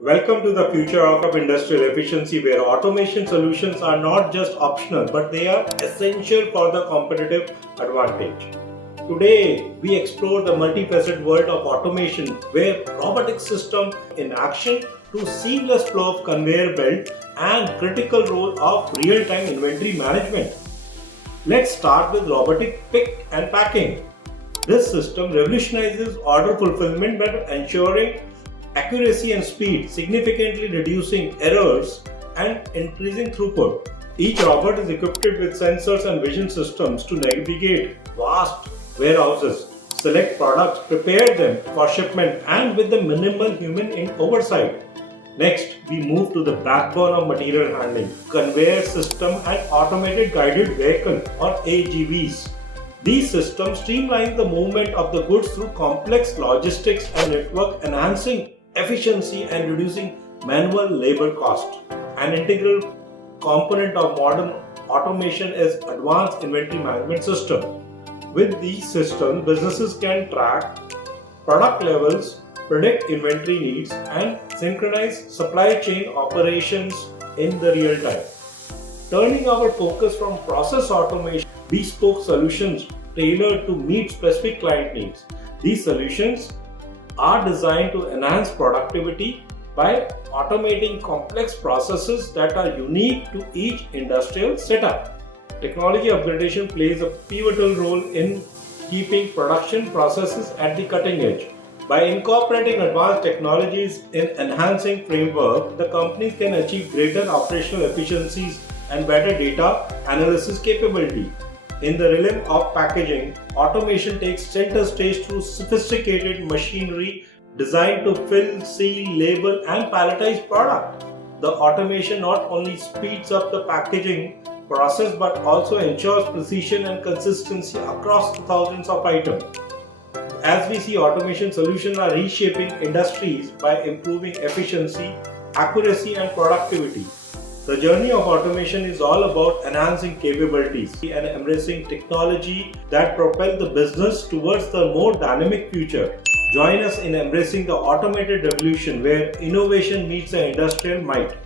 Welcome to the future of industrial efficiency, where automation solutions are not just optional but they are essential for the competitive advantage. Today, we explore the multifaceted world of automation, where robotic system in action to seamless flow of conveyor belt and critical role of real-time inventory management. Let's start with robotic pick and packing. This system revolutionizes order fulfillment by ensuring accuracy and speed, significantly reducing errors and increasing throughput. Each robot is equipped with sensors and vision systems to navigate vast warehouses, select products, prepare them for shipment, and with the minimal human oversight. Next, we move to the backbone of material handling, conveyor system and automated guided vehicle or AGVs. These systems streamline the movement of the goods through complex logistics and network, enhancing efficiency and reducing manual labor cost. An integral component of modern automation is advanced inventory management system. With these systems, businesses can track product levels, predict inventory needs, and synchronize supply chain operations in the real time. Turning our focus from process automation, bespoke solutions tailored to meet specific client needs. These solutions are designed to enhance productivity by automating complex processes that are unique to each industrial setup. Technology upgradation plays a pivotal role in keeping production processes at the cutting edge. By incorporating advanced technologies in enhancing framework, the companies can achieve greater operational efficiencies and better data analysis capability. In the realm of packaging, automation takes center stage through sophisticated machinery designed to fill, seal, label, and palletize product. The automation not only speeds up the packaging process but also ensures precision and consistency across the thousands of items. As we see, automation solutions are reshaping industries by improving efficiency, accuracy, and productivity. The journey of automation is all about enhancing capabilities and embracing technology that propel the business towards the more dynamic future. Join us in embracing the automated revolution, where innovation meets the industrial might.